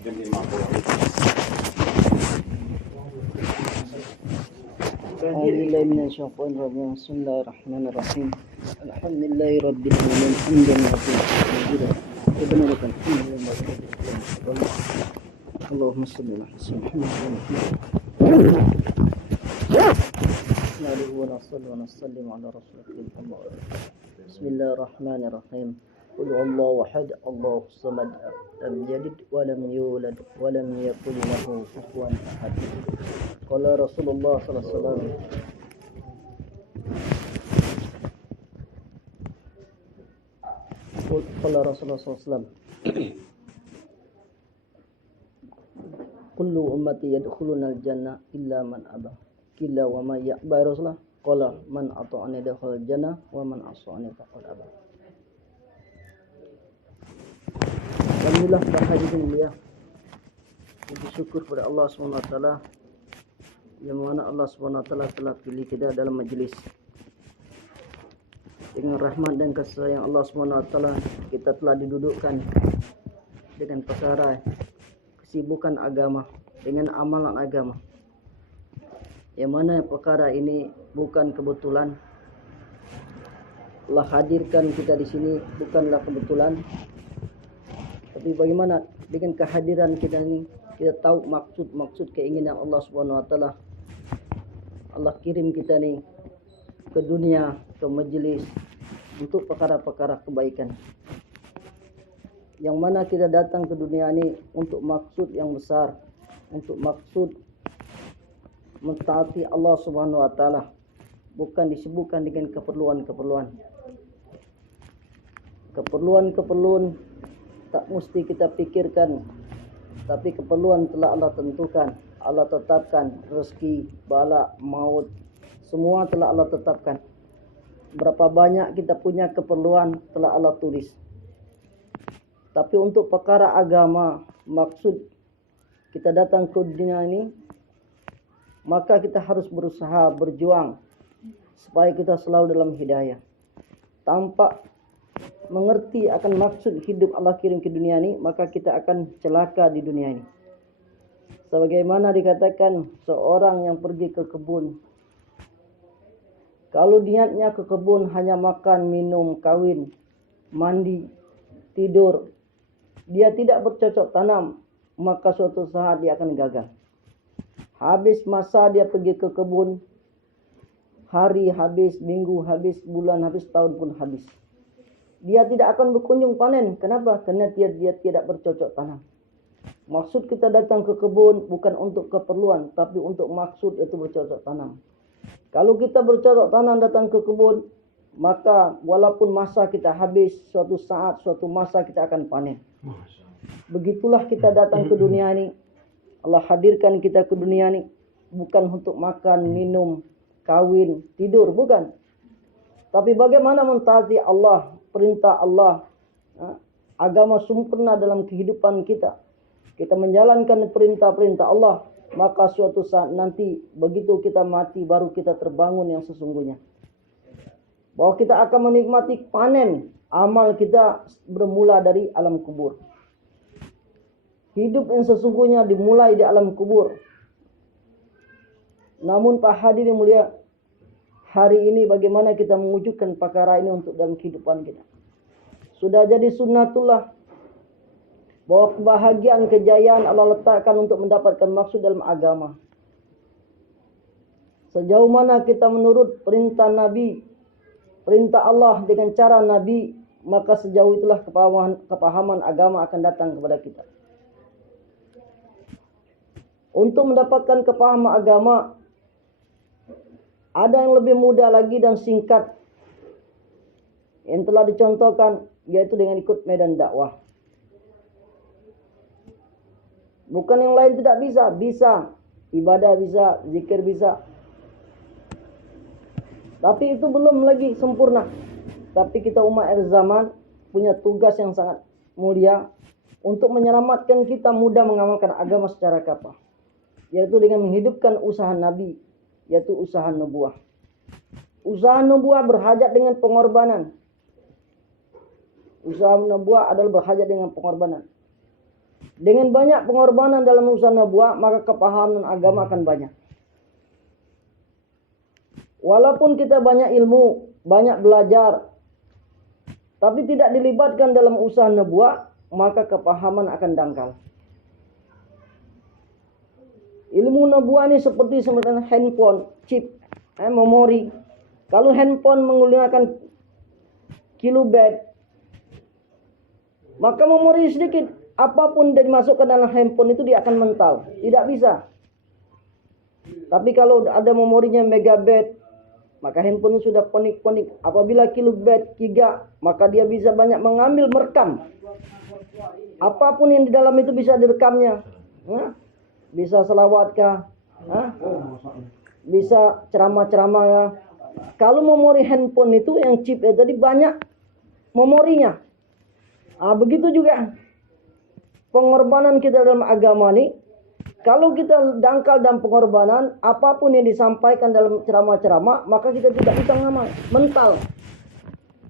Bismillahirrahmanirrahim. Alhamdulillahirabbil alamin. Allahumma shalli ala Muhammad. Bismillahirrahmanirrahim. Qul huwallahu ahad, Allahus samad, lam yalid wa lam yulad wa lam yakul lahu kufuwan ahad. Qala Rasulullah sallallahu alaihi wasallam. Qala Rasulullah sallallahu alaihi wasallam. Kullu ummati yadkhuluna al-jannah illa man aba. Qila wa ma ya'ba Rasulullah? Qala man ata'ani dakhal jannah wa man asani faqad aba. Alhamdulillah, bahagia mulia. Puji syukur kepada Allah SWT yang mana Allah SWT telah pilih kita dalam majlis. Dengan rahmat dan kasih sayang Allah SWT, kita telah didudukkan dengan perkara kesibukan agama, dengan amalan agama. Yang mana perkara ini bukan kebetulan. Allah hadirkan kita di sini bukanlah kebetulan. Tapi bagaimana dengan kehadiran kita ini, kita tahu maksud keinginan Allah Subhanahu wa taala. Allah kirim kita ni ke dunia, ke majlis untuk perkara-perkara kebaikan. Yang mana kita datang ke dunia ini untuk maksud yang besar, untuk maksud mentaati Allah Subhanahu wa taala, bukan disibukkan dengan keperluan-keperluan. Keperluan tak mesti kita pikirkan, tapi keperluan telah Allah tentukan, Allah tetapkan. Rezeki, bala, maut, semua telah Allah tetapkan. Berapa banyak kita punya keperluan telah Allah tulis. Tapi untuk perkara agama, maksud kita datang ke dunia ini, maka kita harus berusaha, berjuang supaya kita selalu dalam hidayah. Tanpa mengerti akan maksud hidup Allah kirim ke dunia ini, maka kita akan celaka di dunia ini. Sebagaimana dikatakan seorang yang pergi ke kebun, kalau niatnya ke kebun hanya makan, minum, kawin, mandi, tidur, dia tidak bercocok tanam, maka suatu saat dia akan gagal. Habis masa dia pergi ke kebun, hari habis, minggu habis, bulan habis, tahun pun habis. Dia tidak akan berkunjung panen. Kenapa? Karena dia tidak bercocok tanam. Maksud kita datang ke kebun bukan untuk keperluan, tapi untuk maksud itu bercocok tanam. Kalau kita bercocok tanam datang ke kebun, maka walaupun masa kita habis, suatu saat, suatu masa kita akan panen. Begitulah kita datang ke dunia ini. Allah hadirkan kita ke dunia ini bukan untuk makan, minum, kawin, tidur, bukan. Tapi bagaimana mentaati Allah, perintah Allah, agama sempurna dalam kehidupan kita. Kita menjalankan perintah-perintah Allah, maka suatu saat nanti begitu kita mati baru kita terbangun yang sesungguhnya. Bahwa kita akan menikmati panen amal kita bermula dari alam kubur. Hidup yang sesungguhnya dimulai di alam kubur. Namun Pak hadirin mulia, hari ini bagaimana kita mewujudkan perkara ini untuk dalam kehidupan kita. Sudah jadi sunnatullah bahwa kebahagiaan, kejayaan Allah letakkan untuk mendapatkan maksud dalam agama. Sejauh mana kita menurut perintah Nabi, perintah Allah dengan cara Nabi, maka sejauh itulah kepahaman agama akan datang kepada kita. Untuk mendapatkan kepahaman agama, ada yang lebih mudah lagi dan singkat yang telah dicontohkan, yaitu dengan ikut medan dakwah. Bukan yang lain tidak bisa, bisa. Ibadah bisa, zikir bisa. Tapi itu belum lagi sempurna. Tapi kita umat akhir zaman punya tugas yang sangat mulia untuk menyelamatkan kita mudah mengamalkan agama secara kapal, yaitu dengan menghidupkan usaha Nabi, yaitu usaha nubuah. Usaha nubuah berhajat dengan pengorbanan. Usaha nubuah adalah berhajat dengan pengorbanan. Dengan banyak pengorbanan dalam urusan nubuah, maka kepahaman agama akan banyak. Walaupun kita banyak ilmu, banyak belajar, tapi tidak dilibatkan dalam usaha nubuah, maka kepahaman akan dangkal. Ilmu nubuah ini seperti sebenarnya handphone, chip, memori. Kalau handphone menggunakan kilobyte, maka memori sedikit, apapun yang dimasukkan dalam handphone itu dia akan mental, tidak bisa. Tapi kalau ada memorinya megabyte, maka handphone itu sudah ponik-ponik. Apabila kilobyte giga, maka dia bisa banyak mengambil, merekam. Apapun yang di dalam itu bisa direkamnya. Bisa selawatkah? Bisa ceramah-ceramah. Kalau memori handphone itu yang chip ya, tadi banyak memorinya. Begitu juga pengorbanan kita dalam agama ini. Kalau kita dangkal dalam pengorbanan, apapun yang disampaikan dalam ceramah-ceramah, maka kita tidak bisa ngamal, mental.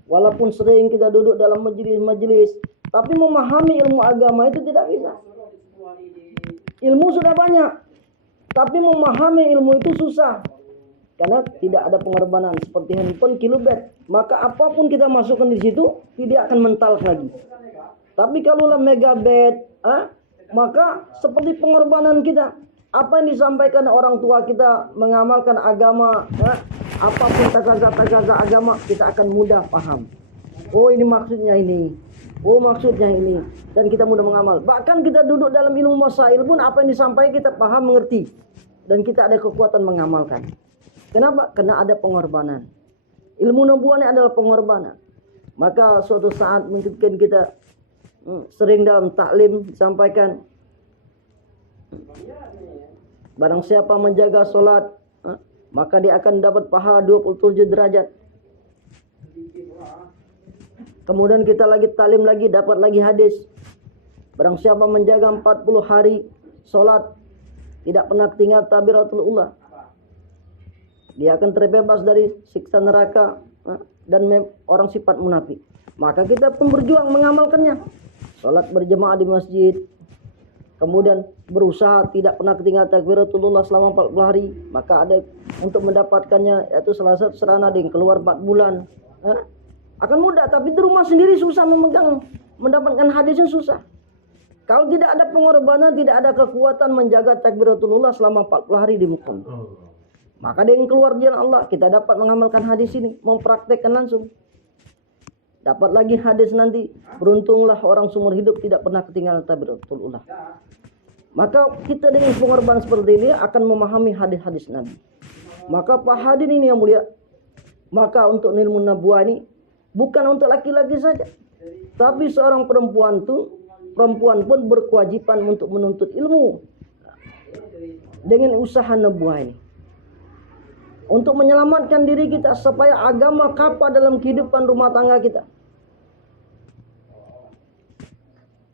Walaupun sering kita duduk dalam majelis-majelis, tapi memahami ilmu agama itu tidak bisa. Ilmu sudah banyak, tapi memahami ilmu itu susah. Karena tidak ada pengorbanan seperti handphone kilobyte. Maka apapun kita masukkan di situ, tidak akan mental lagi. Tapi kalau megabyte, maka seperti pengorbanan kita. Apa yang disampaikan orang tua kita mengamalkan agama, apapun takaza-takaza agama, kita akan mudah paham. Oh ini maksudnya ini. Oh maksudnya ini. Dan kita mudah mengamal. Bahkan kita duduk dalam ilmu masail pun apa yang disampaikan kita paham, mengerti. Dan kita ada kekuatan mengamalkan. Kenapa? Karena ada pengorbanan. Ilmu nubuah ini adalah pengorbanan. Maka suatu saat mungkin kita sering dalam taklim disampaikan, barang siapa menjaga solat, maka dia akan dapat pahala 27 derajat. Kemudian kita lagi taklim lagi, dapat lagi hadis, barang siapa menjaga 40 hari solat, tidak pernah tinggal tabiratul ula, dia akan terbebas dari siksa neraka dan orang sifat munafik. Maka kita pun berjuang mengamalkannya. Salat berjemaah di masjid, kemudian berusaha tidak pernah ketinggalan takbiratullah selama 40 hari, maka ada untuk mendapatkannya, yaitu salah satu sarana yang keluar 4 bulan. Akan mudah, tapi di rumah sendiri susah mendapatkan hadisnya susah. Kalau tidak ada pengorbanan, tidak ada kekuatan menjaga takbiratullah selama 40 hari di muqam. Maka dia yang keluar jalan Allah, kita dapat mengamalkan hadis ini, mempraktekkan langsung. Dapat lagi hadis nanti, beruntunglah orang seumur hidup tidak pernah ketinggalan takbiratul ula. Maka kita dengan pengorbanan seperti ini akan memahami hadis-hadis Nabi. Maka Pak hadirin ini yang mulia, maka untuk ilmu nubuah ini bukan untuk laki-laki saja, tapi seorang perempuan pun berkewajiban untuk menuntut ilmu dengan usaha nubuah ini. Untuk menyelamatkan diri kita supaya agama kapa dalam kehidupan rumah tangga kita.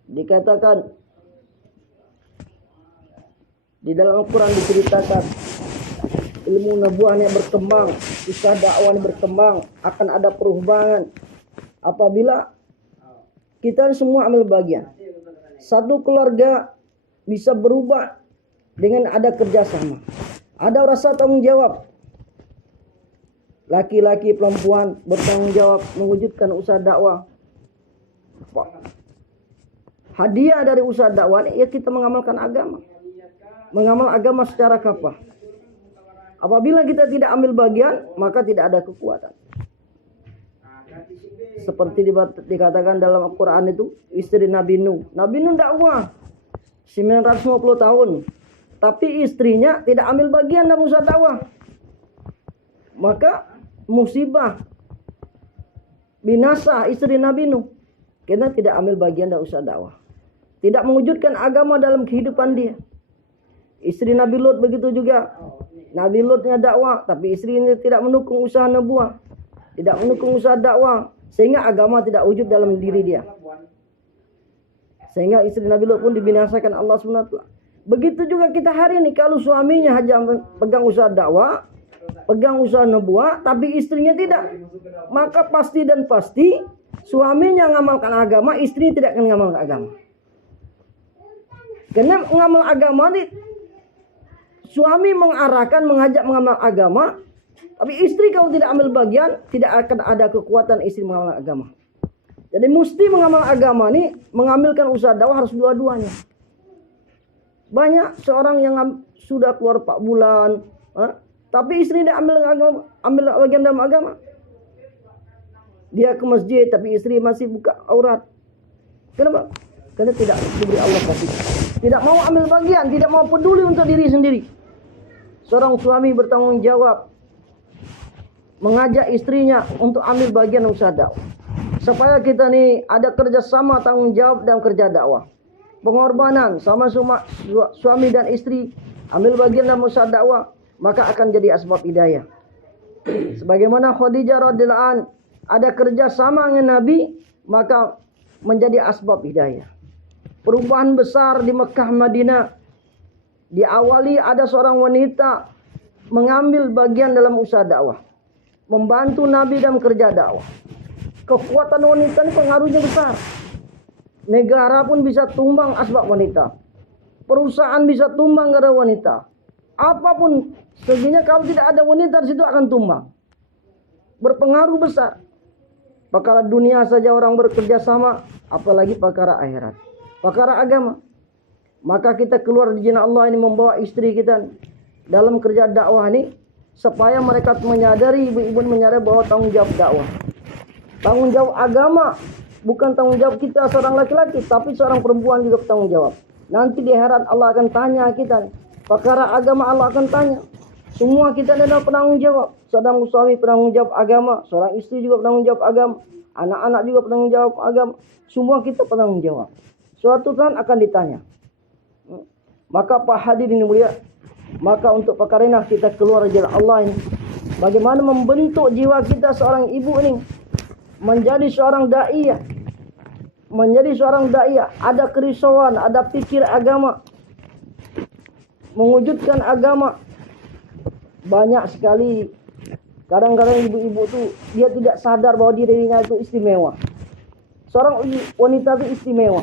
Dikatakan di dalam Al-Quran diceritakan ilmu nubuahnya berkembang, usaha dakwahnya berkembang, akan ada perubahan apabila kita semua ambil bagian. Satu keluarga bisa berubah dengan ada kerjasama, ada rasa tanggung jawab. Laki-laki perempuan bertanggung jawab mewujudkan usaha dakwah. Hadiah dari usaha dakwah ini ya kita mengamalkan agama. Mengamal agama secara kafah. Apabila kita tidak ambil bagian, maka tidak ada kekuatan. Seperti dikatakan dalam Al-Quran itu, istri Nabi Nuh. Nabi Nuh dakwah 950 tahun. Tapi istrinya tidak ambil bagian dalam usaha dakwah. Maka musibah binasa istri Nabi Nuh karena tidak ambil bagian dalam usaha dakwah, tidak mewujudkan agama dalam kehidupan dia. Istri Nabi Lut begitu juga. Nabi Lutnya dakwah, tapi istrinya tidak mendukung usaha nubuah, tidak mendukung usaha dakwah, sehingga agama tidak wujud dalam diri dia. Sehingga istri Nabi Lut pun dibinasakan Allah SWT. Begitu juga kita hari ini, kalau suaminya hanya pegang usaha dakwah, pegang usaha nubuah, tapi istrinya tidak, maka pasti dan pasti suaminya ngamalkan agama, istrinya tidak akan ngamalkan agama. Karena mengamal agama ini suami mengarahkan, mengajak mengamal agama, tapi istri kalau tidak ambil bagian, tidak akan ada kekuatan istri mengamal agama. Jadi mesti mengamal agama ini, mengambilkan usaha dakwah harus dua-duanya. Banyak seorang yang sudah keluar 4 bulan, tapi istri tidak ambil bagian dalam agama. Dia ke masjid, tapi istri masih buka aurat. Kenapa? Karena tidak diberi Allah kasih. Tidak mau ambil bagian, tidak mau peduli untuk diri sendiri. Seorang suami bertanggung jawab mengajak istrinya untuk ambil bagian usaha dakwah. Supaya kita nih ada kerjasama tanggung jawab dalam kerja dakwah. Pengorbanan sama suami dan istri ambil bagian dalam usaha dakwah, maka akan jadi asbab hidayah. Sebagaimana Khadijah radhiyallahu anha ada kerjasama dengan Nabi, maka menjadi asbab hidayah. Perubahan besar di Mekah Madinah diawali ada seorang wanita mengambil bagian dalam usaha dakwah, membantu Nabi dalam kerja dakwah. Kekuatan wanita ini pengaruhnya besar. Negara pun bisa tumbang asbab wanita. Perusahaan bisa tumbang gara wanita. Apapun sebenarnya kalau tidak ada wanita di situ akan tumbang. Berpengaruh besar. Perkara dunia saja orang bekerja sama, apalagi perkara akhirat. Perkara agama. Maka kita keluar di jalan Allah ini membawa istri kita dalam kerja dakwah ini supaya mereka menyadari, ibu-ibu menyadari bahwa tanggung jawab dakwah. Tanggung jawab agama bukan tanggung jawab kita seorang laki-laki, tapi seorang perempuan juga bertanggung jawab. Nanti di akhirat Allah akan tanya kita. Perkara agama Allah akan tanya. Semua kita adalah penanggung jawab. Seorang suami penanggung jawab agama, seorang istri juga penanggung jawab agama, anak-anak juga penanggung jawab agama. Semua kita penanggung jawab. Suatu saat akan ditanya. Maka Pak hadirin mulia, maka untuk perkara ini kita keluar dari jalan Allah ini. Bagaimana membentuk jiwa kita seorang ibu ini menjadi seorang dai. Menjadi seorang dai, ada kerisauan, ada pikir agama, mewujudkan agama. Banyak sekali kadang-kadang ibu-ibu tuh dia tidak sadar bahwa dirinya itu istimewa. Seorang wanita itu istimewa.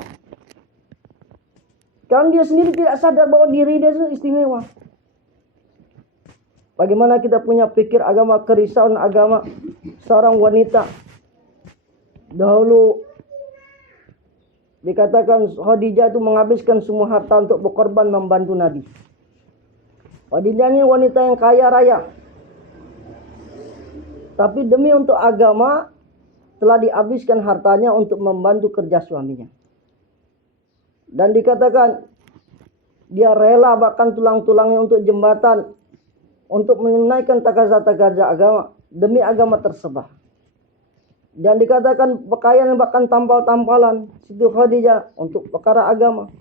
Kan dia sendiri tidak sadar bahwa diri dia itu istimewa. Bagaimana kita punya pikir agama, kerisauan agama. Seorang wanita dahulu dikatakan Khadijah itu menghabiskan semua harta untuk berkorban membantu Nabi. Khadijah ini wanita yang kaya raya. Tapi demi untuk agama telah dihabiskan hartanya untuk membantu kerja suaminya. Dan dikatakan dia rela bahkan tulang-tulangnya untuk jembatan, untuk menunaikan takaza-takaza agama demi agama tersebut. Dan dikatakan pakaian bahkan tampal-tampalan Siti Khadijah untuk perkara agama.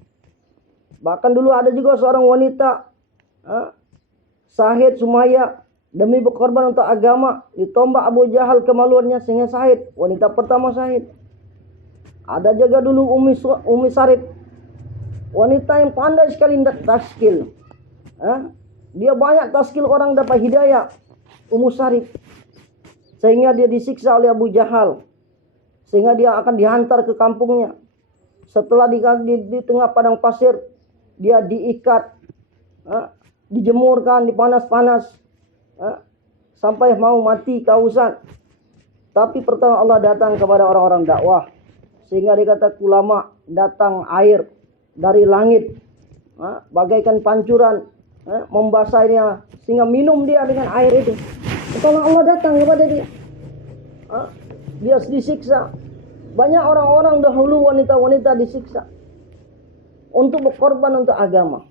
Bahkan dulu ada juga seorang wanita Sahid Sumayyah demi berkorban untuk agama ditombak Abu Jahal kemaluannya sehingga syahid, wanita pertama syahid. Ada juga dulu Umi Sarif, wanita yang pandai sekali taskil. Dia banyak taskil orang dapat hidayah. Ummu Sarif. Sehingga dia disiksa oleh Abu Jahal. Sehingga dia akan dihantar ke kampungnya. Setelah di tengah padang pasir, dia diikat, dijemurkan, dipanas-panas, sampai mau mati kehausan. Tapi pertama Allah datang kepada orang-orang dakwah. Sehingga dikata ulama datang air dari langit, bagaikan pancuran, membasahinya sehingga minum dia dengan air itu. Pertolongan Allah datang kepada dia. Dia disiksa. Banyak orang-orang dahulu wanita-wanita disiksa untuk berkorban untuk agama.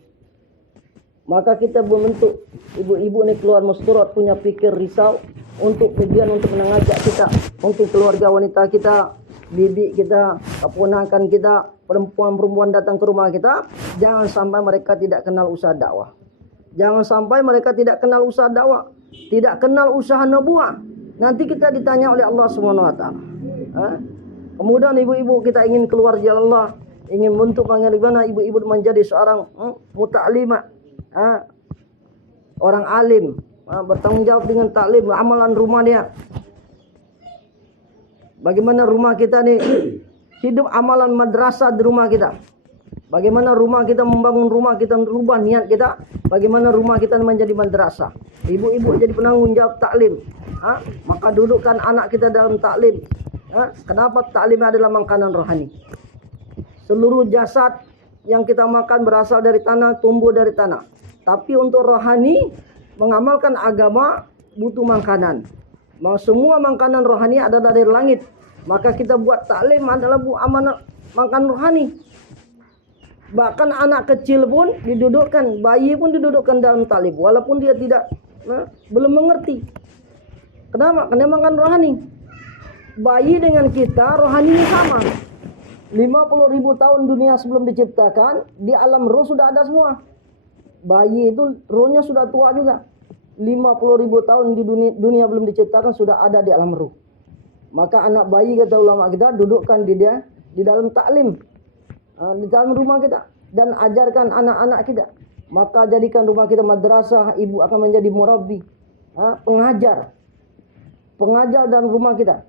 Maka kita membentuk ibu-ibu ini keluar musturat punya pikir risau untuk tujuan untuk mengajak kita, untuk keluarga wanita kita, bibi kita, keponakan kita, perempuan-perempuan datang ke rumah kita, jangan sampai mereka tidak kenal usaha dakwah. Jangan sampai mereka tidak kenal usaha dakwah, tidak kenal usaha nubuah. Nanti kita ditanya oleh Allah Subhanahu wa taala. Kemudian ibu-ibu kita ingin keluar jalan Allah, ingin bentuk bagaimana ibu-ibu menjadi seorang muta'alimah, orang alim, bertanggung jawab dengan taklim amalan rumah dia. Bagaimana rumah kita nih hidup amalan madrasah di rumah kita. Bagaimana rumah kita membangun rumah kita, rubah niat kita. Bagaimana rumah kita menjadi madrasah. Ibu-ibu jadi penanggung jawab taklim. Maka dudukkan anak kita dalam taklim. Kenapa taklim adalah makanan rohani? Seluruh jasad yang kita makan berasal dari tanah, tumbuh dari tanah. Tapi untuk rohani, mengamalkan agama butuh makanan. Semua makanan rohani adalah dari langit. Maka kita buat taklim adalah amanah makan rohani. Bahkan anak kecil pun didudukkan, bayi pun didudukkan dalam taklim, walaupun dia belum mengerti. Kenapa? Karena makan rohani. Bayi dengan kita rohaninya sama. 50.000 tahun dunia sebelum diciptakan, di alam roh sudah ada semua. Bayi itu rohnya sudah tua juga. 50.000 tahun di dunia belum diciptakan sudah ada di alam roh. Maka anak bayi, kata ulama kita, dudukkan dia di dalam taklim, di dalam rumah kita, dan ajarkan anak-anak kita. Maka jadikan rumah kita madrasah. Ibu akan menjadi murabbi, pengajar dalam rumah kita,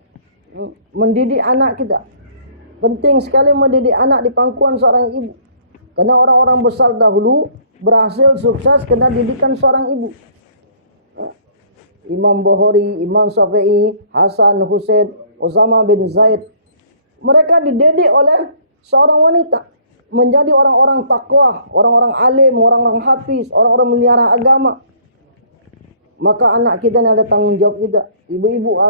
mendidik anak kita. Penting sekali mendidik anak di pangkuan seorang ibu, karena orang-orang besar dahulu berhasil sukses karena didikan seorang ibu. Imam Bukhari, Imam Syafi'i, Hasan, Husain, Usama bin Zaid, mereka dididik oleh seorang wanita menjadi orang-orang takwa, orang-orang alim, orang-orang hafiz, orang-orang melihara agama. Maka anak kita yang ada tanggung jawab kita. Ibu-ibu,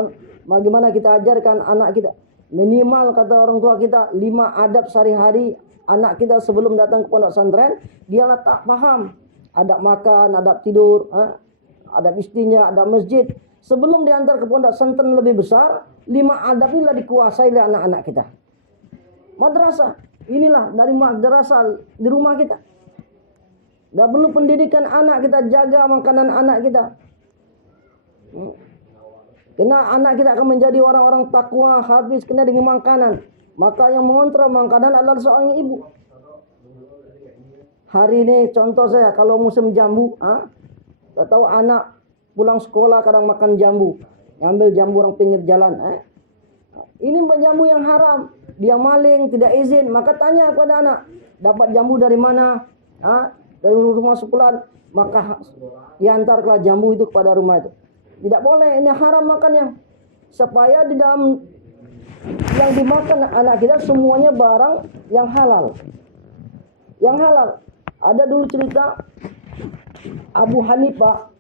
bagaimana kita ajarkan anak kita? Minimal, kata orang tua kita, 5 adab sehari-hari. Anak kita sebelum datang ke pondok pesantren, dia tak paham adab makan, adab tidur, adab istrinya, adab masjid. Sebelum diantar ke pondok pesantren lebih besar, 5 adab inilah dikuasai oleh anak-anak kita. Madrasah, inilah dari madrasah di rumah kita. Tidak perlu pendidikan anak kita, jaga makanan anak kita. Karena anak kita akan menjadi orang-orang takwa, habis kena dengan makanan. Maka yang mengontrol makanan adalah seorang ibu. Hari ini contoh saya, kalau musim jambu, tak tahu anak pulang sekolah kadang makan jambu, ngambil jambu orang pinggir jalan. Ini jambu yang haram, dia maling, tidak izin. Maka tanya kepada anak, dapat jambu dari mana? Dari rumah sepulan. Maka diantarkanlah jambu itu kepada rumah itu. Tidak boleh, ini haram makannya. Supaya di dalam yang dimakan anak kita semuanya barang yang halal. Yang halal. Ada dulu cerita Abu Hanifah,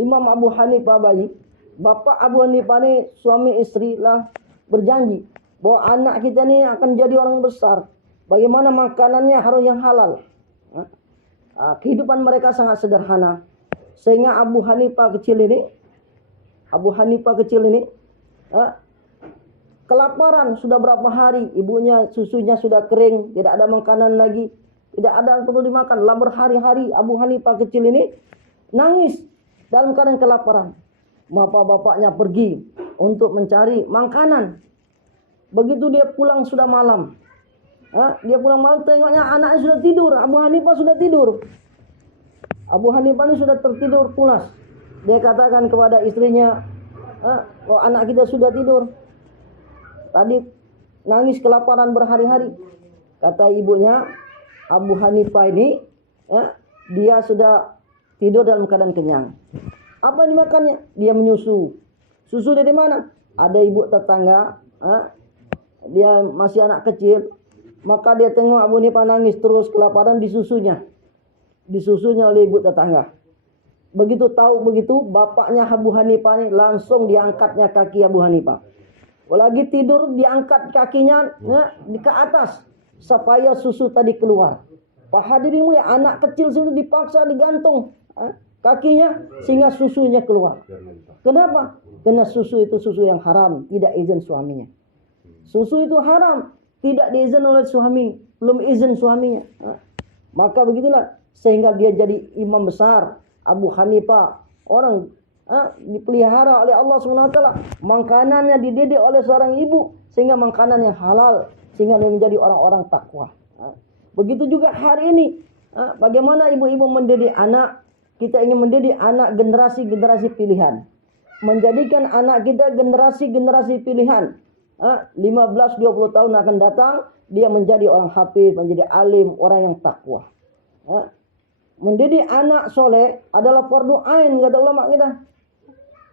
Imam Abu Hanifah bayi. Bapak Abu Hanifah ini suami istri lah berjanji bahwa anak kita ini akan jadi orang besar. Bagaimana makanannya harus yang halal. Kehidupan mereka sangat sederhana. Sehingga Abu Hanifah kecil ini kelaparan sudah berapa hari, ibunya susunya sudah kering, tidak ada makanan lagi, tidak ada yang perlu dimakan. Lah berhari-hari Abu Hanifah kecil ini nangis dalam keadaan kelaparan. Bapak-bapaknya pergi untuk mencari makanan. Begitu dia pulang sudah malam. Dia pulang malam tengoknya anaknya sudah tidur, Abu Hanifah sudah tidur. Abu Hanifah ini sudah tertidur pulas. Dia katakan kepada istrinya, oh anak kita sudah tidur. Tadi nangis kelaparan berhari-hari. Kata ibunya, Abu Hanifah ini, dia sudah tidur dalam keadaan kenyang. Apa yang dimakannya? Dia menyusu. Susu dari mana? Ada ibu tetangga, dia masih anak kecil. Maka dia tengok Abu Hanifah nangis terus kelaparan, disusunya oleh ibu tetangga. Begitu tahu begitu, bapaknya Abu Hanifah ini langsung diangkatnya kaki Abu Hanifah. Lagi tidur diangkat kakinya ke atas supaya susu tadi keluar. Pak hadirin mulia, anak kecil situ dipaksa digantung kakinya sehingga susunya keluar. Kenapa? Karena susu itu susu yang haram, tidak izin suaminya. Susu itu haram, tidak diizin oleh suami, belum izin suaminya. Maka begitulah sehingga dia jadi imam besar. Abu Hanifah, orang dipelihara oleh Allah SWT. Makanannya dididik oleh seorang ibu sehingga makanan yang halal, sehingga dia menjadi orang-orang takwa. Begitu juga hari ini, bagaimana ibu-ibu mendidik anak. Kita ingin mendidik anak generasi-generasi pilihan, menjadikan anak kita generasi-generasi pilihan. 15-20 tahun akan datang, dia menjadi orang hafiz, menjadi alim, orang yang takwa. Mendidik anak soleh adalah fardu ain, kata ulama kita.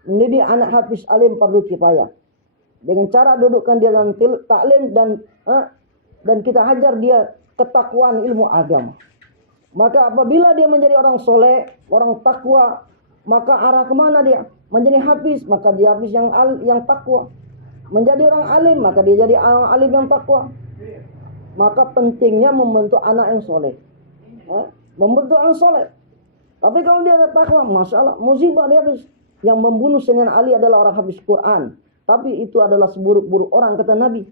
Mendidik anak hafiz alim fardu kifayah. Dengan cara dudukkan dia dalam taklim dan kita hajar dia ketakwaan ilmu agama. Maka apabila dia menjadi orang soleh, orang takwa, maka arah kemana dia? Menjadi hafiz, maka dia hafiz yang takwa. Menjadi orang alim, maka dia jadi orang alim yang takwa. Maka pentingnya membentuk anak yang soleh. Membentuk anak soleh. Tapi kalau dia ada takwa, masalah, musibah dia habis. Yang membunuh Sayyidina Ali adalah orang hafiz Quran. Tapi itu adalah seburuk-buruk orang, kata Nabi.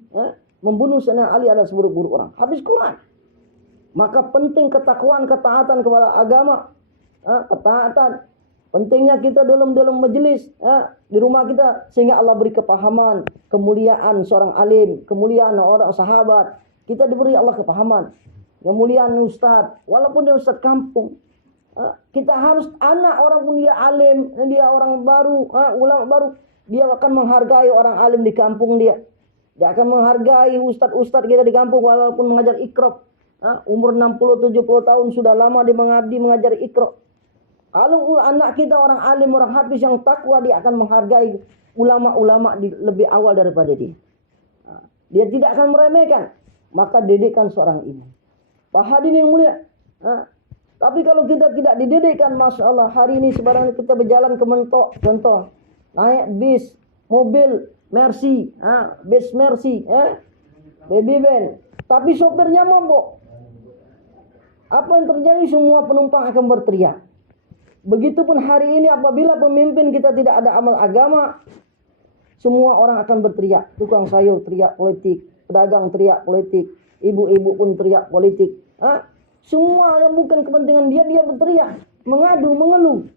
Membunuh Sayyidina Ali adalah seburuk-buruk orang. Hafiz Quran. Maka penting ketakwaan, ketaatan kepada agama. Ketaatan. Pentingnya kita dalam majelis. Di rumah kita. Sehingga Allah beri kepahaman. Kemuliaan seorang alim. Kemuliaan orang sahabat. Kita diberi Allah kepahaman. Kemuliaan ustaz. Walaupun dia ustaz kampung. Kita harus anak orang pun dia alim. Dia orang baru. Ulama baru. Dia akan menghargai orang alim di kampung dia. Dia akan menghargai ustaz-ustaz kita di kampung. Walaupun mengajar iqra. Umur 60-70 tahun sudah lama dia mengabdi mengajar iqra. Kalau anak kita orang alim, orang hafiz yang takwa, dia akan menghargai ulama-ulama lebih awal daripada dia. Dia tidak akan meremehkan. Maka didikkan seorang imam. Pak hadirin yang mulia. Tapi kalau kita tidak dididikkan, Masya Allah, hari ini sebarang kita berjalan ke Mentok, contoh, naik bis, mobil, Mercy, bis Mercy, baby van, tapi sopirnya mabuk. Apa yang terjadi? Semua penumpang akan berteriak. Begitupun hari ini apabila pemimpin kita tidak ada amal agama, semua orang akan berteriak. Tukang sayur teriak politik, pedagang teriak politik, ibu-ibu pun teriak politik. Semua yang bukan kepentingan dia berteriak, mengadu, mengeluh.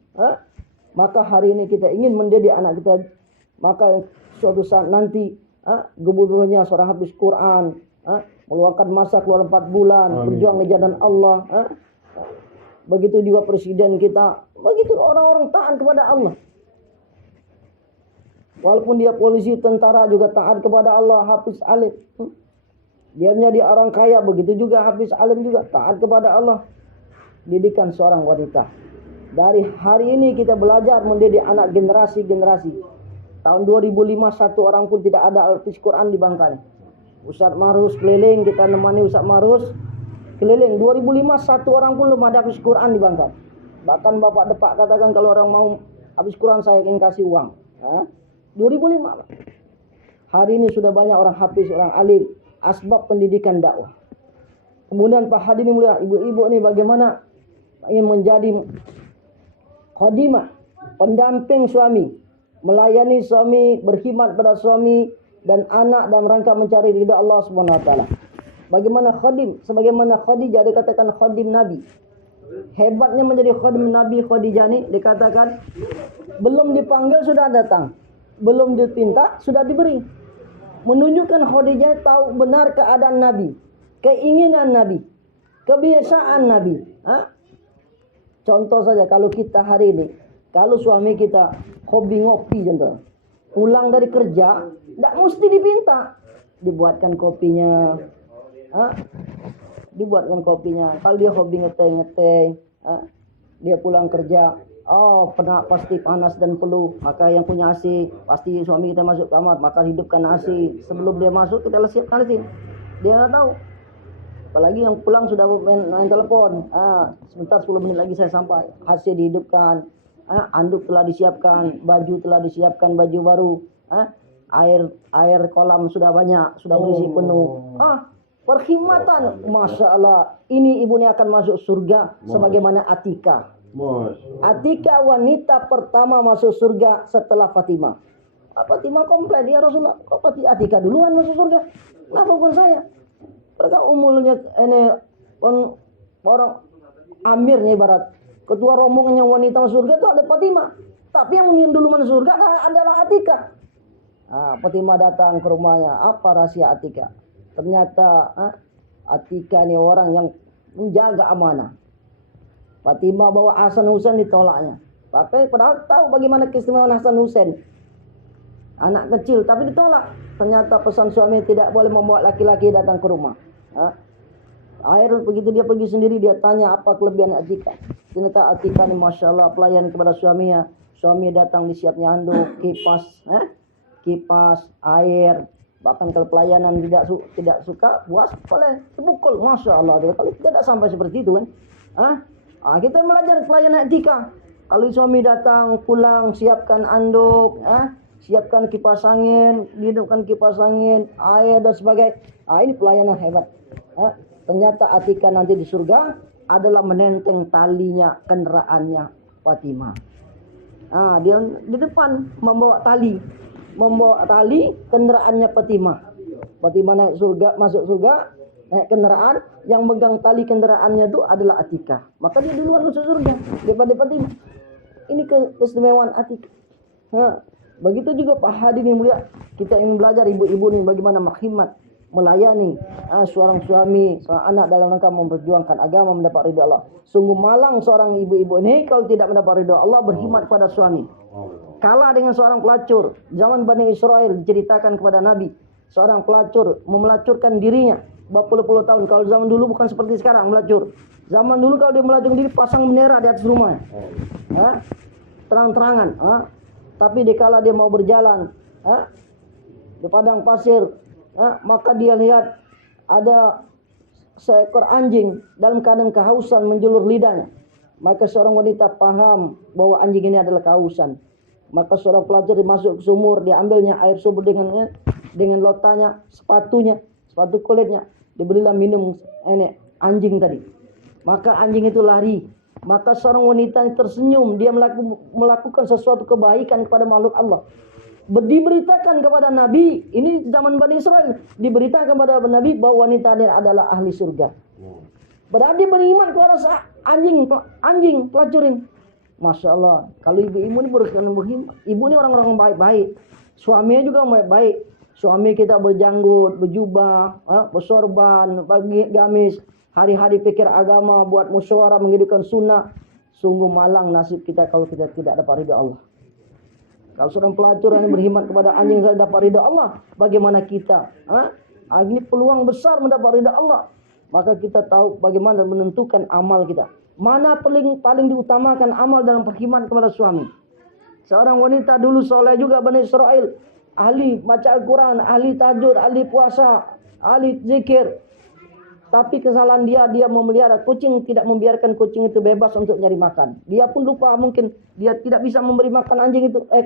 Maka hari ini kita ingin mendidik anak kita. Maka suatu saat nanti gubernurnya seorang hafiz Quran, meluangkan masa keluar 4 bulan, berjuang di jalan Allah. Begitu juga presiden kita. Begitu orang-orang taat kepada Allah. Walaupun dia polisi, tentara juga taat kepada Allah, hafiz alim. Dia menjadi orang kaya, begitu juga hafiz alim juga taat kepada Allah. Didikan seorang wanita. Dari hari ini kita belajar mendidik anak generasi-generasi. Tahun 2005 satu orang pun tidak ada hafiz Quran di Bangka. Ustaz Marus keliling, kita nemani Ustaz Marus keliling. 2005 satu orang pun belum ada hafiz Quran di Bangka. Bahkan bapak depak katakan kalau orang mau hafiz Quran saya ingin kasih uang. 2005. Hari ini sudah banyak orang hafiz, orang alim. Asbab pendidikan dakwah. Kemudian Pak hadirin mulia, ibu-ibu ini bagaimana ingin menjadi khadimah, pendamping suami, melayani suami, berkhidmat pada suami dan anak dalam rangka mencari ridha Allah Subhanahu wa taala. Bagaimana khadim? Sebagaimana Khadijah dikatakan khadim Nabi. Hebatnya menjadi khadim Nabi Khadijah ini dikatakan belum dipanggil sudah datang, belum dipinta sudah diberi. Menunjukkan Khadijah tahu benar keadaan Nabi, keinginan Nabi, kebiasaan Nabi. Contoh saja kalau kita hari ini, kalau suami kita hobi ngopi contoh, pulang dari kerja, tidak mesti dipinta, dibuatkan kopinya, dibuatkan kopinya. Kalau dia hobi ngeteh, dia pulang kerja, pasti panas dan peluh, maka yang punya AC, pasti suami kita masuk kamar, maka hidupkan AC. Sebelum dia masuk kita siapkan AC. Dia nggak tahu. Apalagi yang pulang sudah main telepon. Sebentar 10 menit lagi saya sampai. AC dihidupkan, anduk telah disiapkan, baju telah disiapkan, baju baru, air kolam sudah banyak, sudah berisi penuh. Perkhidmatan, Masya Allah. Ini ibunya akan masuk surga sebagaimana Atika. Atika wanita pertama masuk surga setelah Fatimah. Fatimah komplain, ya Rasulullah, kok Atika duluan masuk surga? Kenapa bukan saya? Mereka umulnya ini orang amirnya ibarat ketua rombongan yang wanita masuk surga itu ada Fatimah. Tapi yang ingin dulu masuk surga adalah Atika. Fatimah datang ke rumahnya. Apa rahasia Atika? Ternyata Atika ini orang yang menjaga amanah. Fatimah bawa Hasan Husain ditolaknya. Padahal tahu bagaimana keistimewaan Hasan Husain. Anak kecil tapi ditolak. Ternyata pesan suami tidak boleh membawa laki-laki datang ke rumah. Akhir begitu dia pergi sendiri, dia tanya apa kelebihan Atika. Ternyata Atika ini Masya Allah pelayan kepada suaminya. Suami datang disiapnya handuk, kipas, air. Bahkan kalau pelayanan tidak suka, puas boleh dipukul. Masya Allah. Kalau tidak sampai seperti itu kan. Kita belajar pelayanan Atika. Kalau suami datang pulang, siapkan anduk, siapkan kipas angin, hidupkan kipas angin, air dan sebagainya. Ini pelayanan hebat. Ternyata Atika nanti di surga adalah menenteng talinya kendaraannya Fatimah. Dia di depan membawa tali kendaraannya Fatimah. Fatimah naik surga, masuk surga, naik kendaraan, yang megang tali kendaraannya itu adalah Atika. Maka dia duluan masuk surga daripada Fatimah. Ini keistimewaan Atika. Begitu juga Pak Hadi yang mulia, kita ingin belajar ibu-ibu ini bagaimana mengkhidmat, melayani seorang suami, seorang anak dalam rangka memperjuangkan agama, mendapat ridha Allah. Sungguh malang seorang ibu-ibu ini kalau tidak mendapat ridha Allah berkhidmat pada suami. Kalah dengan seorang pelacur. Zaman Bani Israel diceritakan kepada Nabi, seorang pelacur memelacurkan dirinya berpuluh-puluh tahun. Kalau zaman dulu bukan seperti sekarang melacur. Zaman dulu kalau dia melacur diri pasang bendera di atas rumah. Terang-terangan. Tapi dikala dia mau berjalan di padang pasir, maka dia lihat ada seekor anjing dalam keadaan kehausan menjulur lidahnya. Maka seorang wanita paham bahwa anjing ini adalah kehausan. Maka seorang pelacur masuk ke sumur, dia ambilnya air sumur dengan lotanya, sepatu kulitnya, diberilah minum anjing tadi. Maka anjing itu lari. Maka seorang wanita ini tersenyum, dia melakukan sesuatu kebaikan kepada makhluk Allah. Diberitakan kepada Nabi, ini zaman Bani Israel, diberitakan kepada Nabi bahwa wanita ini adalah ahli surga. Berarti beriman kepada anjing pelacurin. Masya Allah, kalau ibu-ibu ini beriman, ibu ini orang-orang baik-baik, suaminya juga baik-baik. Suami kita berjanggut, berjubah, bersorban, pagi gamis, hari-hari pikir agama, buat musyawarah, menghidupkan sunnah. Sungguh malang nasib kita kalau kita tidak dapat ridha Allah. Kalau seorang pelacur yang berkhidmat kepada anjing saja dapat ridha Allah, bagaimana kita? Ini peluang besar mendapat ridha Allah. Maka kita tahu bagaimana menentukan amal kita. Mana paling diutamakan amal dalam perkhidmatan kepada suami. Seorang wanita dulu soleh juga Bani Israel, ahli baca Al-Quran, ahli tahajud, ahli puasa, ahli zikir. Tapi kesalahan dia memelihara kucing, tidak membiarkan kucing itu bebas untuk nyari makan. Dia pun lupa, mungkin dia tidak bisa memberi makan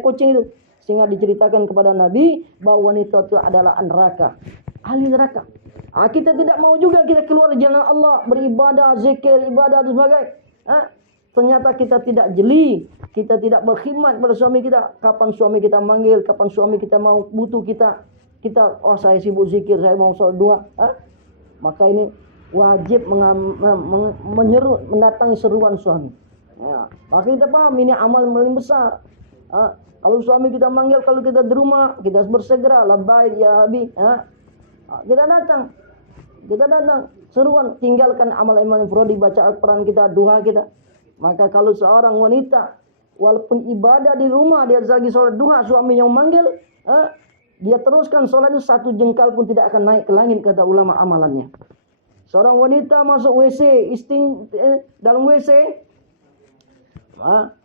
kucing itu. Sehingga diceritakan kepada Nabi bahwa wanita itu adalah neraka, ahli neraka. Kita tidak mau juga kita keluar dari jalan Allah, beribadah, zikir, ibadah dan sebagainya. Ternyata kita tidak jeli, kita tidak berkhidmat pada suami kita. Kapan suami kita manggil, kapan suami kita mau butuh kita, saya sibuk zikir, saya mau sholat dua. Maka ini wajib mendatangi seruan suami. Maka kita paham ini amal paling besar. Kalau suami kita manggil, kalau kita di rumah, kita harus bersegera, labbaik ya Abi. Kita datang seruan, tinggalkan amal-amal infradi, baca Al-Quran kita, duha kita. Maka kalau seorang wanita walaupun ibadah di rumah, dia lagi sholat duha, suami yang manggil, dia teruskan sholat itu, satu jengkal pun tidak akan naik ke langit, kata ulama amalannya. Seorang wanita masuk WC, dalam WC,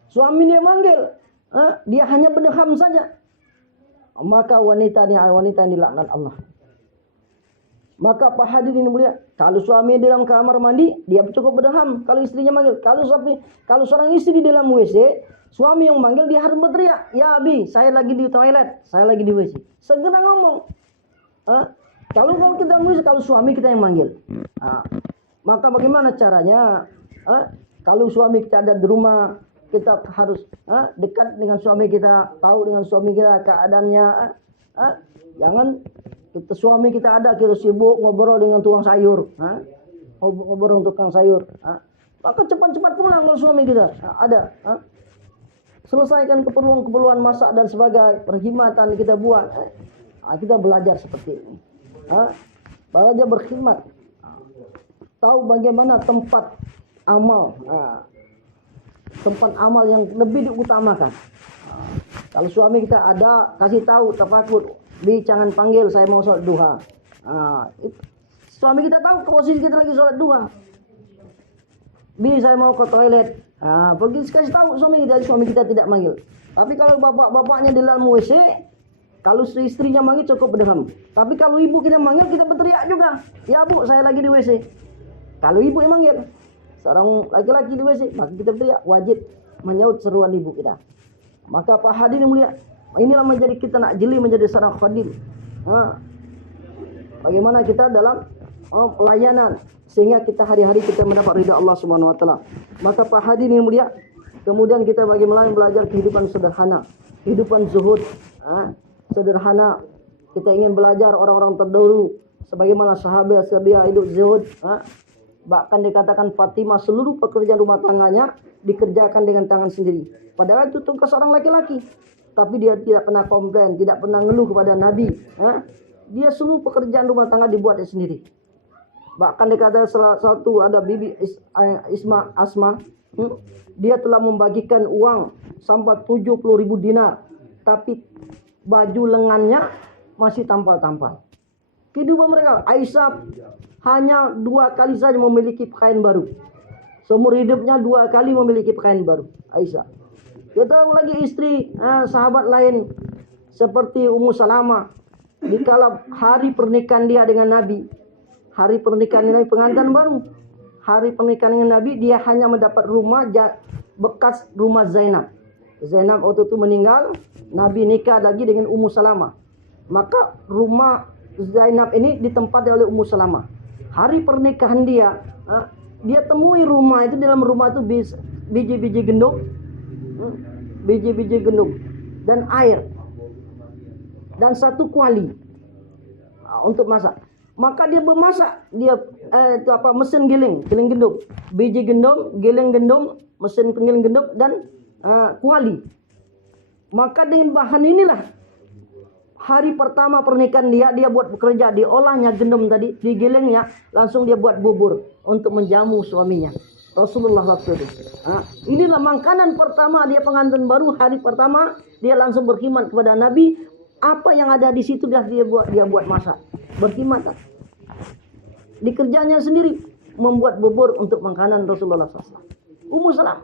suami dia manggil, dia hanya berdeham saja, maka wanita yang dilaknat Allah. Maka Pak Hadirin mulia, kalau suami di dalam kamar mandi, dia cukup berdeham. Kalau istrinya manggil, kalau seorang istri di dalam WC, suami yang manggil, dia harus berteriak, ya Abi, saya lagi di toilet, saya lagi di WC. Segera ngomong. Kalau kita WC, kalau suami kita yang manggil, maka bagaimana caranya? Kalau suami kita ada di rumah, kita harus dekat dengan suami kita, tahu dengan suami kita keadaannya. Jangan suami kita ada, kita sibuk ngobrol dengan tukang sayur, ngobrol dengan tukang sayur. Maka cepat-cepat pulang kalau suami kita ada. Selesaikan keperluan masak dan sebagainya, perkhidmatan kita buat. Kita belajar seperti ini. Belajar berkhidmat. Tahu bagaimana tempat amal. Tempat amal yang lebih diutamakan. Kalau suami kita ada, kasih tahu, tafakur. Bi, jangan panggil, saya mau sholat duha. Suami kita tahu posisi kita lagi sholat duha. Bi, saya mau ke toilet. Pergi kasih tahu suami kita tidak manggil. Tapi kalau bapak-bapaknya di dalam WC, kalau istrinya manggil cukup berdenam. Tapi kalau ibu kita manggil, kita berteriak juga. Ya bu, saya lagi di WC. Kalau ibu yang manggil, seorang laki-laki di WC, maka kita berteriak, wajib menyaut seruan ibu kita. Maka Pak hadirin mulia, inilah menjadi kita nak jeli menjadi seorang khadim. Bagaimana kita dalam pelayanan sehingga kita hari-hari kita mendapat ridha Allah Subhanahu wa taala. Maka Pak hadirin mulia, kemudian kita bagaimana belajar kehidupan sederhana, kehidupan zuhud, sederhana. Kita ingin belajar orang-orang terdahulu sebagaimana sahabat hidup zuhud. Bahkan dikatakan Fatimah seluruh pekerjaan rumah tangganya dikerjakan dengan tangan sendiri. Padahal itu tugas seorang laki-laki. Tapi dia tidak pernah komplain, tidak pernah ngeluh kepada Nabi. Dia seluruh pekerjaan rumah tangga dibuatnya sendiri. Bahkan dikatakan salah satu ada Bibi Asma. Dia telah membagikan uang sampai 70.000 dinar. Tapi baju lengannya masih tampal-tampal. Kehidupan mereka, Aisyah hanya 2 kali saja memiliki pakaian baru. Seumur hidupnya 2 kali memiliki pakaian baru, Aisyah. Kita tahu lagi istri sahabat lain seperti Ummu Salamah. Dikala hari pernikahan dia dengan Nabi, hari pernikahan Nabi pengantin baru, hari pernikahan dengan Nabi, dia hanya mendapat rumah bekas rumah Zainab. Zainab waktu itu meninggal, Nabi nikah lagi dengan Ummu Salamah. Maka rumah Zainab ini ditempati oleh Ummu Salamah. Hari pernikahan dia temui rumah itu, dalam rumah itu biji-biji gandum, dan air, dan 1 kuali untuk masak. Maka dia bermasak, mesin giling gendum, biji gendum, giling gendum, mesin penggiling gendum, dan kuali. Maka dengan bahan inilah hari pertama pernikahan dia buat bekerja, diolahnya gendum tadi, digilingnya, langsung dia buat bubur untuk menjamu suaminya. Rasulullah waktu itu. Inilah makanan pertama dia pengantin baru, hari pertama dia langsung berkhidmat kepada Nabi. Apa yang ada di situ dia buat masak, berkhidmat. Dikerjanya sendiri membuat bubur untuk makanan Rasulullah SAW. Ummu Salamah.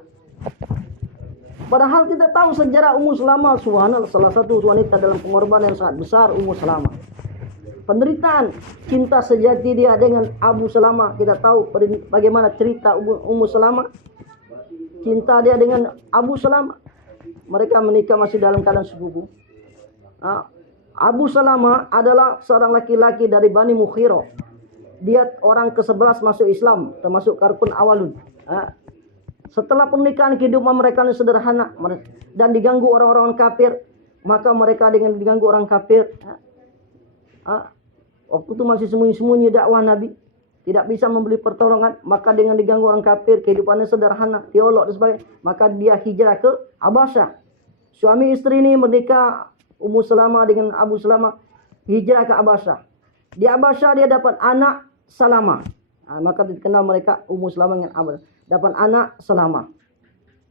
Padahal kita tahu sejarah Ummu Salamah, subhanallah, salah satu wanita dalam pengorbanan yang sangat besar, Ummu Salamah. Penderitaan cinta sejati dia dengan Abu Salamah, kita tahu bagaimana cerita Ummu Salamah. Cinta dia dengan Abu Salamah. Mereka menikah masih dalam keadaan sepupu. Abu Salamah adalah seorang laki-laki dari Bani Mukhirah. Dia orang ke-11 masuk Islam, termasuk Karkun Awalun. Setelah pernikahan, kehidupan mereka sederhana dan diganggu orang-orang kafir. Maka mereka dengan diganggu orang kafir, waktu itu masih sembunyi-sembunyi dakwah Nabi, tidak bisa membeli pertolongan. Maka dengan diganggu orang kafir, kehidupannya sederhana, teolog dan sebagainya, maka dia hijrah ke Abasyah. Suami istri ini menikah, Ummu Salamah dengan Abu Salamah, hijrah ke Abasyah. Di Abasyah dia dapat anak Salamah. Maka dikenal mereka Ummu Salamah dengan Abu, dapat anak Salamah.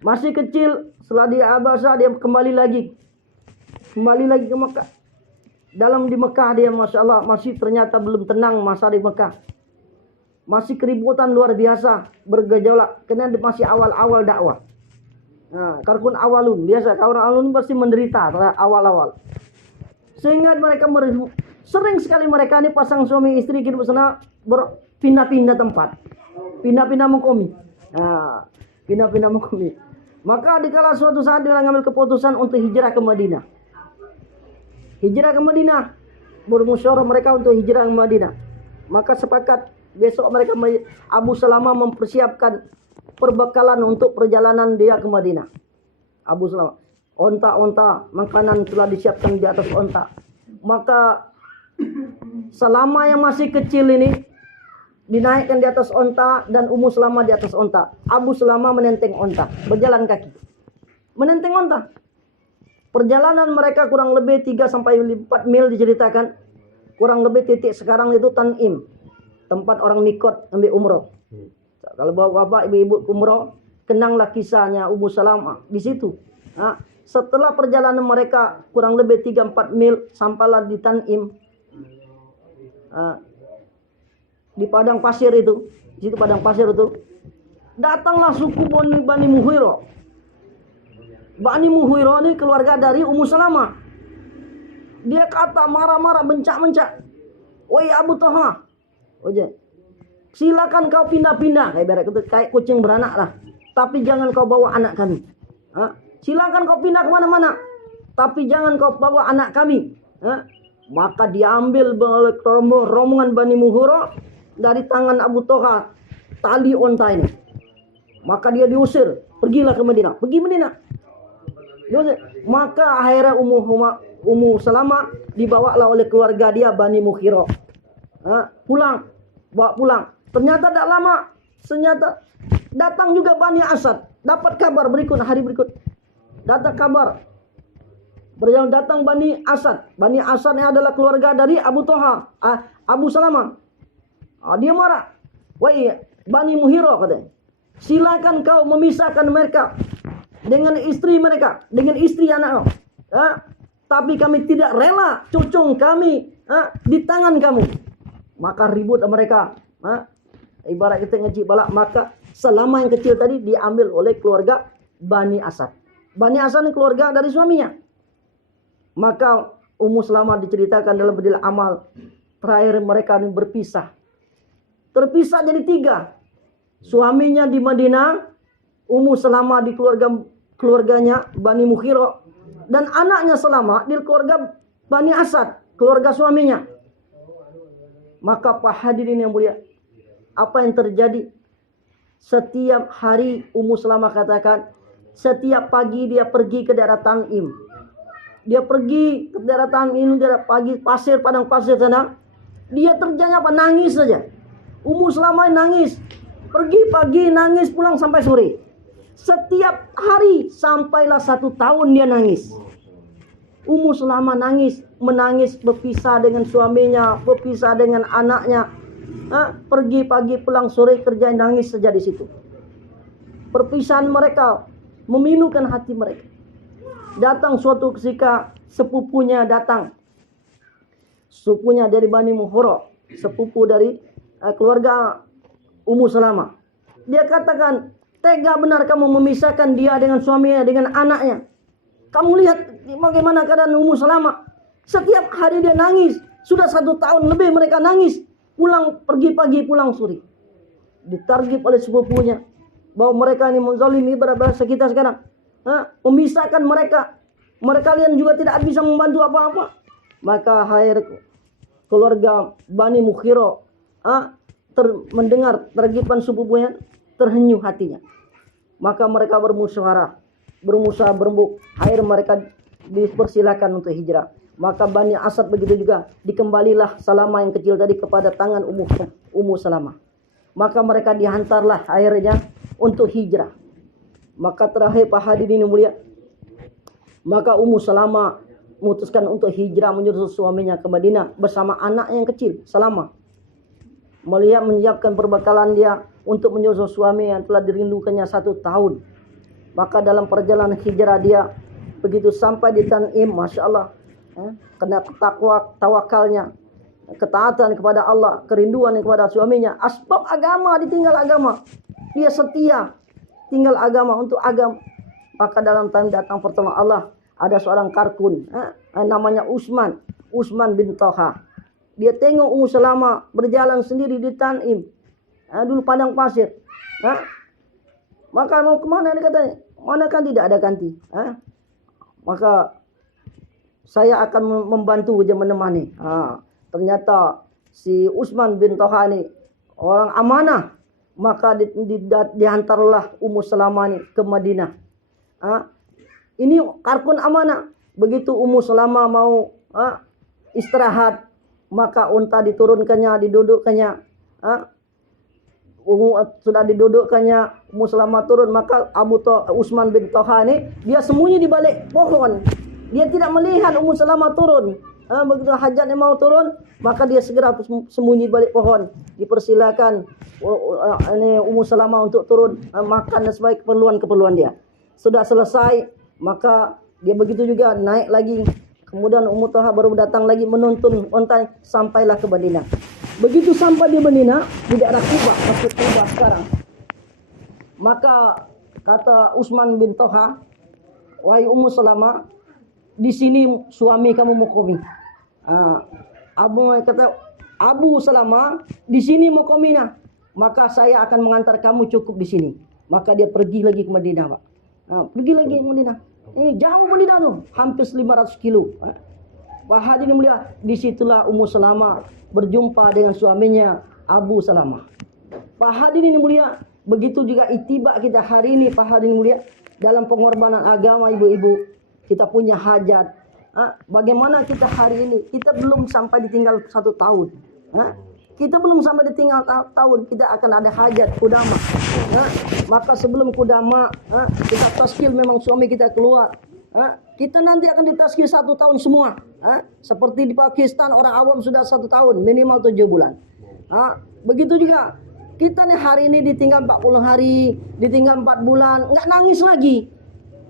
Masih kecil, setelah di Abasyah dia kembali lagi ke Mekah. Dalam di Mekah dia, Masya Allah, masih ternyata belum tenang masa di Mekah. Masih keributan luar biasa, bergejolak, karena masih awal-awal dakwah. Karkun awalun, biasa orang awalun pasti menderita awal-awal. Sehingga mereka sering sekali mereka ini pasang suami istri hidup sana berpindah-pindah tempat. Pindah-pindah mengkomi. Pindah-pindah mengkomi. Maka dikala suatu saat dia mengambil keputusan untuk hijrah ke Madinah. Hijrah ke Madinah, bermusyawarah mereka untuk hijrah ke Madinah. Maka sepakat besok mereka, Abu Salamah mempersiapkan perbekalan untuk perjalanan dia ke Madinah. Abu Salamah, onta-onta, makanan telah disiapkan di atas onta. Maka Salamah yang masih kecil ini dinaikkan di atas onta dan Ummu Salamah di atas onta. Abu Salamah menenteng onta, berjalan kaki, menenteng onta. Perjalanan mereka kurang lebih 3-4 mil diceritakan. Kurang lebih titik sekarang itu Tan'im, tempat orang mikot ambil umroh. Kalau bapak ibu-ibu umroh, kenanglah kisahnya Ummu Salamah di situ. Setelah perjalanan mereka kurang lebih 3-4 mil, sampailah di Tan'im. di padang pasir itu, di situ padang pasir itu, datanglah suku Bani Mughirah. Bani Mughirah ini keluarga dari Ummu Salamah. Dia kata marah-marah, bencak-bencak. Woi Abu Talha, silakan kau pindah-pindah, kayak kucing beranak lah. Tapi jangan kau bawa anak kami. Silakan kau pindah kemana-mana, tapi jangan kau bawa anak kami. Maka diambil oleh rombongan Bani Mughirah dari tangan Abu Talha tali onta ini. Maka dia diusir, pergilah ke Madinah, pergi Madinah. Maka akhirnya Ummu Salamah dibawalah oleh keluarga dia Bani Mughirah. Pulang, bawa pulang. Ternyata tidak lama, ternyata datang juga Bani Asad. Dapat kabar hari berikut. Datang kabar. Berjalan datang Bani Asad. Bani Asad ini adalah keluarga dari Abu Talha, Abu Salamah. Dia marah. Wahai Bani Mughirah, katanya, silakan kau memisahkan mereka dengan istri mereka, dengan istri anak. Tapi kami tidak rela cucung kami di tangan kamu. Maka ribut mereka. Ibarat kita ngecik balak. Maka selama yang kecil tadi diambil oleh keluarga Bani Asad. Bani Asad ini keluarga dari suaminya. Maka Ummu Salamah diceritakan dalam bedil amal, terakhir mereka ini berpisah. Terpisah jadi 3. Suaminya di Madinah, Ummu Salamah di keluarganya Bani Mughirah, dan anaknya Salamah di keluarga Bani Asad, keluarga suaminya. Maka Pak hadirin yang mulia, apa yang terjadi? Setiap hari Ummu Salamah katakan, setiap pagi dia pergi ke daerah Tan'im. Dia pergi ke daerah Tan'im, daerah pagi pasir, padang pasir sana. Dia terjanya apa? Nangis saja. Ummu Salamah nangis. Pergi pagi, nangis, pulang sampai sore. Setiap hari sampailah 1 tahun dia nangis. Ummu Salamah menangis berpisah dengan suaminya, berpisah dengan anaknya. Pergi pagi, pulang sore, kerja, nangis saja di situ. Perpisahan mereka memilukan hati mereka. Datang suatu ketika sepupunya datang. Sepupunya dari Bani Mughirah, sepupu dari keluarga Ummu Salamah. Dia katakan, tega benar kamu memisahkan dia dengan suaminya, dengan anaknya. Kamu lihat bagaimana keadaan Ummu Salamah. Setiap hari dia nangis. Sudah 1 tahun lebih mereka nangis. Pulang pergi pagi, pulang sore. Ditargib oleh sepupunya bahwa mereka ini menzalimi bahasa kita sekarang. Memisahkan mereka. Mereka kalian juga tidak bisa membantu apa-apa. Maka akhir keluarga Bani Mughirah mendengar targiban sepupunya, terhenyuh hatinya. Maka mereka bermusyawarah, berembuk. Akhir mereka dipersilakan untuk hijrah. Maka Bani Asad begitu juga, dikembalilah Salamah yang kecil tadi kepada tangan Ummu Salamah. Maka mereka dihantarlah akhirnya untuk hijrah. Maka terakhir Pak hadirin mulia, maka Ummu Salamah memutuskan untuk hijrah menyusul suaminya ke Madinah bersama anak yang kecil Salamah. Menyiapkan perbekalan dia untuk menyusul suami yang telah dirindukannya 1 tahun. Maka dalam perjalanan hijrah dia begitu sampai di Tan'im, Masya Allah, kena tawakalnya, ketaatan kepada Allah, kerinduan kepada suaminya, asbab agama, ditinggal agama, dia setia tinggal agama untuk agama. Maka dalam time datang pertolongan Allah, ada seorang karkun namanya Utsman bin Talha. Dia tengok Ummu Salamah berjalan sendiri di Tan'im, dulu padang pasir. Maka mau kemana dia katanya? Mana kan tidak ada ganti. Maka saya akan membantu dia menemani. Ternyata si Utsman bin Talha ini orang amanah. Maka dihantarlah Ummu Salamah ini ke Madinah. Ini karkun amanah. Begitu Ummu Salamah mau istirahat, maka unta diturunkannya, didudukkannya. Sudah didudukkannya, Ummu Salamah turun, maka Utsman bin Talha ini dia sembunyi di balik pohon. Dia tidak melihat Ummu Salamah turun. Begitu hajatnya mau turun, maka dia segera sembunyi balik pohon. Dipersilakan ini Ummu Salamah untuk turun makan sebagai keperluan dia. Sudah selesai, maka dia begitu juga naik lagi. Kemudian Ummu Talha baru datang lagi menuntun onta sampailah ke Madinah. Begitu sampai di Madinah, di daerah Kuba, masuk Kuba sekarang. Maka kata Utsman bin Toha, wahai Ummu Salamah, di sini suami kamu muqimi. Abu Salamah, di sini muqimina, maka saya akan mengantar kamu cukup di sini. Maka dia pergi lagi ke Madinah, Pak. Pergi lagi ke Madinah. Ini jauh Madinah tuh, hampir 500 kilo. Pak hadirin mulia, disitulah Ummu Salamah berjumpa dengan suaminya Abu Salamah. Pak hadirin mulia, begitu juga itibak kita hari ini, Pak hadirin mulia, dalam pengorbanan agama ibu-ibu, kita punya hajat. Bagaimana kita hari ini? Kita belum sampai ditinggal 1 tahun. Kita belum sampai ditinggal tahun, kita akan ada hajat kudama. Maka sebelum kudama, kita taskil memang suami kita keluar. Kita nanti akan ditaskil 1 tahun semua. Seperti di Pakistan orang awam sudah 1 tahun, minimal 7 bulan. Begitu juga kita nih hari ini ditinggal 40 hari, ditinggal 4 bulan, nggak nangis lagi.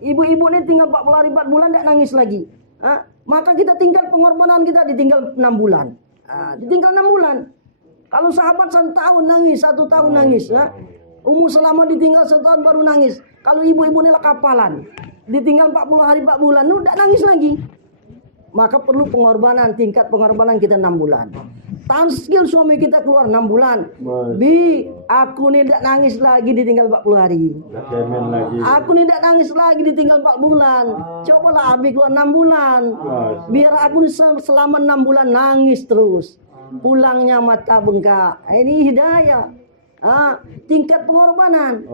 Ibu-ibu nih tinggal 40 hari 4 bulan nggak nangis lagi. Maka kita tinggal pengorbanan kita ditinggal 6 bulan. Ditinggal 6 bulan. Kalau sahabat 1 tahun nangis, 1 tahun nangis. Ummu Salamah ditinggal 1 tahun baru nangis. Kalau ibu-ibu ini lah kapalan, ditinggal 40 hari 4 bulan, udah nangis lagi. Maka perlu pengorbanan, tingkat pengorbanan kita 6 bulan. Taskil suami kita keluar 6 bulan. Bi, aku nih tidak nangis lagi ditinggal 40 hari. Aku nih tidak nangis lagi ditinggal 4 bulan. Cobalah Abi keluar 6 bulan. Biar aku selama 6 bulan nangis terus. Pulangnya mata bengkak. Ini hidayah. Tingkat pengorbanan.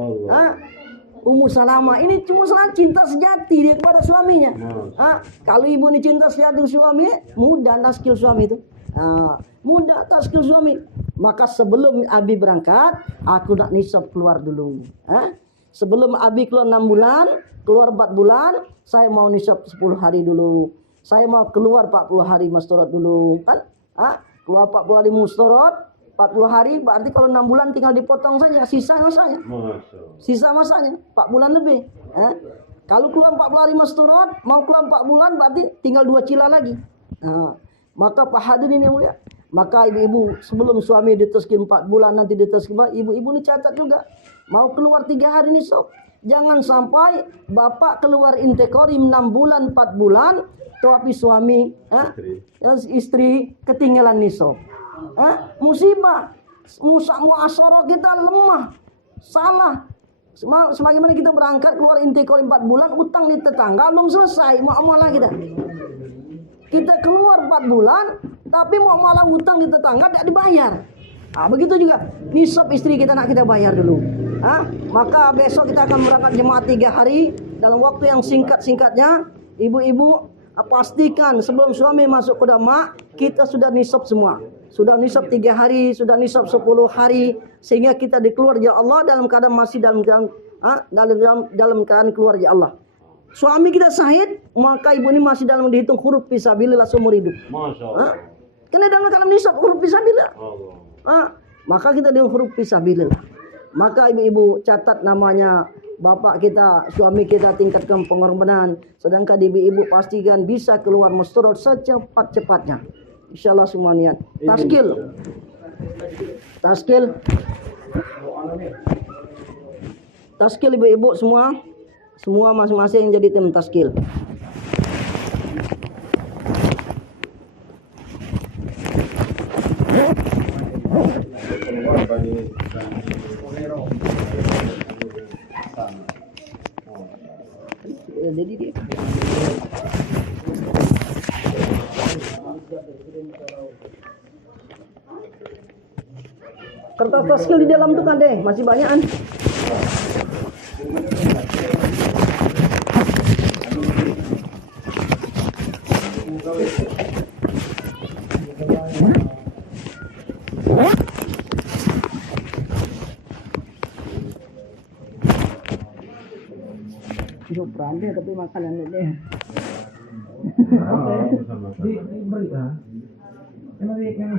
Ummu Salamah ini cuma salah cinta sejati dia kepada suaminya. Kalau ibu ini cinta sejati suami, mudah taskil suami itu. Mudah taskil suami. Maka sebelum Abi berangkat, aku nak nisab keluar dulu. Sebelum Abi keluar 6 bulan, keluar 4 bulan, saya mau nisab 10 hari dulu. Saya mau keluar 40 hari mustorot dulu, kan? Keluar 40 hari mustorot, 40 hari berarti kalau 6 bulan tinggal dipotong saja sisa masanya. Sisa masanya 4 bulan lebih. Kalau keluar 40 hari mustorot, mau keluar 4 bulan berarti tinggal 2 cila lagi. Maka Pak hadirin yang mulia, maka ibu-ibu sebelum suami ditaskil 4 bulan nanti ditaskil, ibu-ibu ini catat juga. Mau keluar 3 hari nisab. Jangan sampai bapak keluar intekorim 6 bulan 4 bulan, tapi suami istri ketinggalan nisab. Musibah. Muasyarah kita lemah. Salah. Sebagaimana kita berangkat keluar intekorim 4 bulan, utang di tetangga belum selesai muamalah kita. Kita keluar 4 bulan, tapi muamalah utang di tetangga tidak dibayar. Begitu juga nisab istri kita nak kita bayar dulu. Maka besok kita akan berangkat jemaah 3 hari dalam waktu yang singkat-singkatnya. Ibu-ibu pastikan sebelum suami masuk ke dama kita sudah nisab semua. Sudah nisab 3 hari, sudah nisab 10 hari, sehingga kita dikeluar ya Allah dalam keadaan masih dalam keadaan keluar ya Allah. Suami kita syahid, maka ibu ini masih dalam dihitung huruf fisabilillah seumur hidup. Masya Allah. Karena dalam kalam nisab huruf fisabilillah. Maka kita dihitung huruf fisabilillah. Maka ibu-ibu catat namanya bapak kita, suami kita tingkatkan pengorbanan. Sedangkan ibu-ibu pastikan bisa keluar mustorot secepat-cepatnya. Insyaallah semua niat. Taskil. Taskil. Taskil ibu-ibu semua. Semua masing-masing jadi tim taskil. Jadi dia kertas taskil di dalam tuh kan deh, masih banyak kan? Hidup beranda tapi makanan deh. Di berita, emang yang